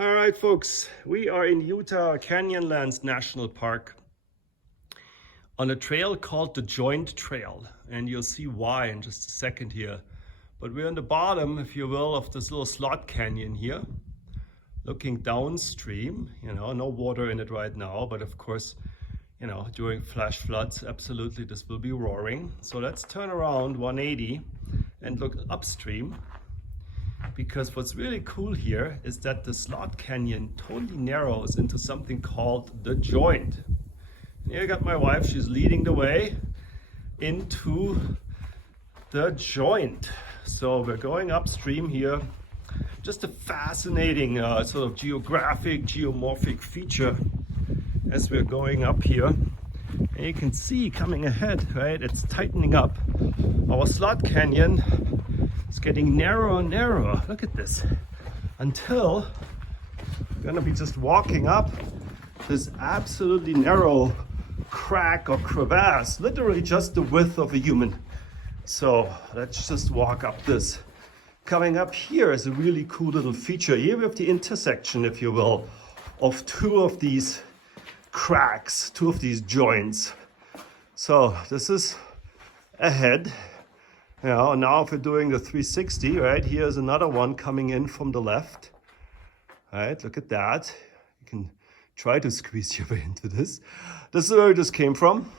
All right, folks, we are in Utah, Canyonlands National Park on a trail called the Joint Trail, and you'll see why in just a second here. But we're on the bottom, if you will, of this little slot canyon here, looking downstream. No water in it right now, but of course, during flash floods, absolutely this will be roaring. So let's turn around 180 and look upstream. Because what's really cool here is that the slot canyon totally narrows into something called the Joint. And here I got my wife, she's leading the way into the Joint. So we're going upstream here. Just a fascinating sort of geomorphic feature as we're going up here. And you can see coming ahead, right, it's tightening up. Our slot canyon is getting narrower and narrower. Look at this. Until we're gonna be just walking up this absolutely narrow crack or crevasse, literally just the width of a human. So let's just walk up this. Coming up here is a really cool little feature. Here we have the intersection, if you will, of two of these cracks, two of these joints. So this is ahead. Now if we're doing the 360, right, here's another one coming in from the left. Right, look at that. You can try to squeeze your way into this. This is where we just came from.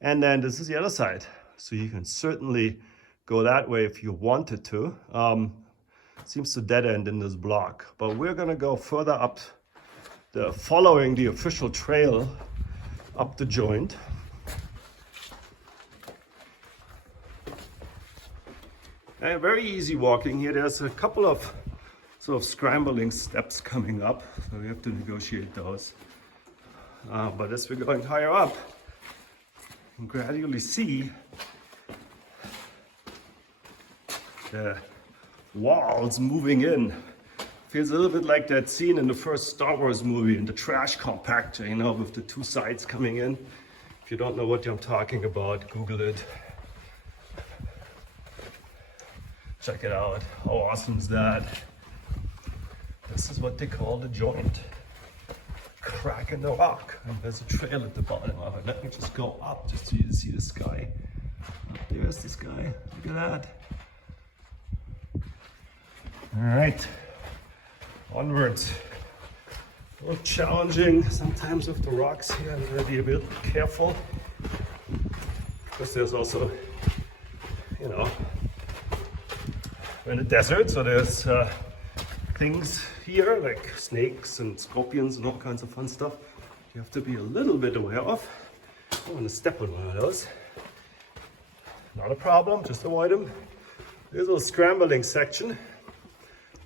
And then this is the other side. So you can certainly go that way if you wanted to. Seems to dead end in this block. But we're gonna go further up, following the official trail up the Joint. And very easy walking here. There's a couple of sort of scrambling steps coming up, so we have to negotiate those. But as we're going higher up, you can gradually see the walls moving in. Feels a little bit like that scene in the first Star Wars movie in the trash compactor, with the two sides coming in. If you don't know what I'm talking about, Google it. Check it out. How awesome is that? This is what they call the Joint. Crack in the rock. And there's a trail at the bottom of it. Let me just go up just so you can see the sky. There's the sky. Look at that. All right. Onwards. A little challenging sometimes with the rocks here. I'm going to be a bit careful. Because there's also, we're in the desert, so there's things here like snakes and scorpions and all kinds of fun stuff you have to be a little bit aware of. I don't want to step on one of those. Not a problem, just avoid them. There's a little scrambling section.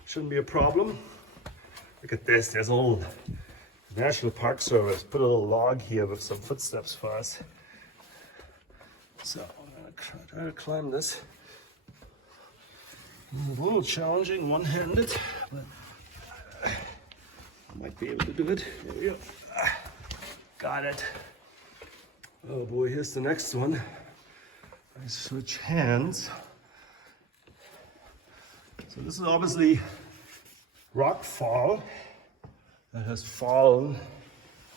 Shouldn't be a problem. Look at this, there's a little National Park Service. Put a little log here with some footsteps for us. So I'm gonna try to climb this. A little challenging, one-handed, but I might be able to do it. There we go. Got it. Oh boy, here's the next one. I switch hands. So this is obviously rock fall that has fallen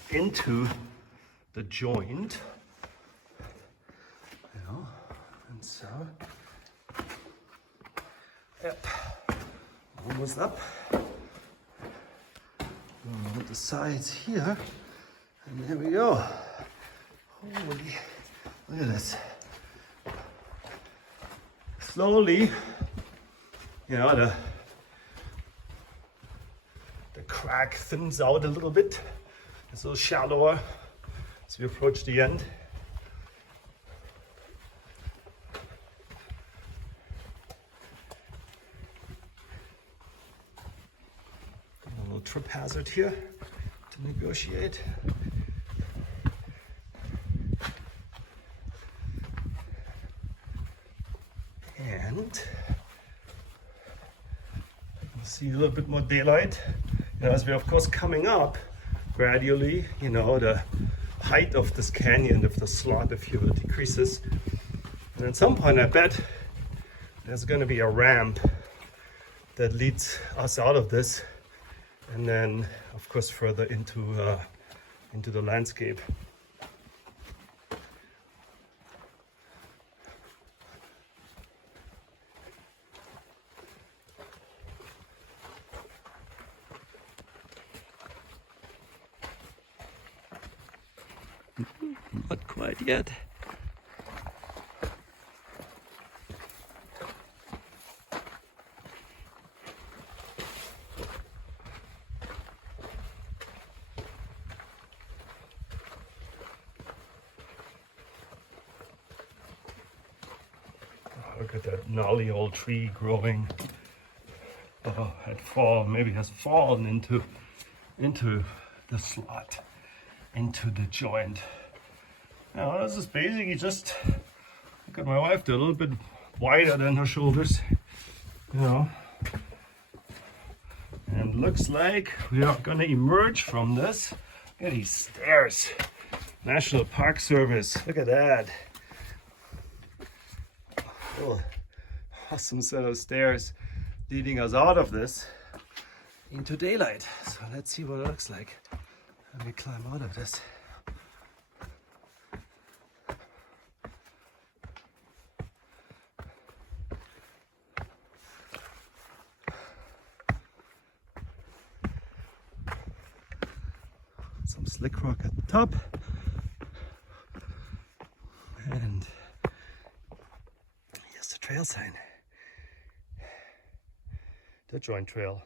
into the Joint. And so. Yep, almost up. On the sides here, and there we go. Holy, look at this. Slowly, the crack thins out a little bit. It's a little shallower as we approach the end. Trip hazard here to negotiate. And you can see a little bit more daylight. As we're of course coming up gradually, the height of this canyon, of the slot, if you will, decreases. And at some point, I bet there's going to be a ramp that leads us out of this and then of course further into the landscape. Not quite yet. Look at that gnarly old tree growing. Oh, maybe has fallen into the slot, into the joint. Now this is basically just, look at my wife, they're a little bit wider than her shoulders, you know. And looks like we are gonna emerge from this. Look at these stairs. National Park Service, look at that. Oh, awesome set of stairs leading us out of this into daylight. So let's see what it looks like when we climb out of this. Some slick rock at the top. And here's the trail sign. The Joint Trail.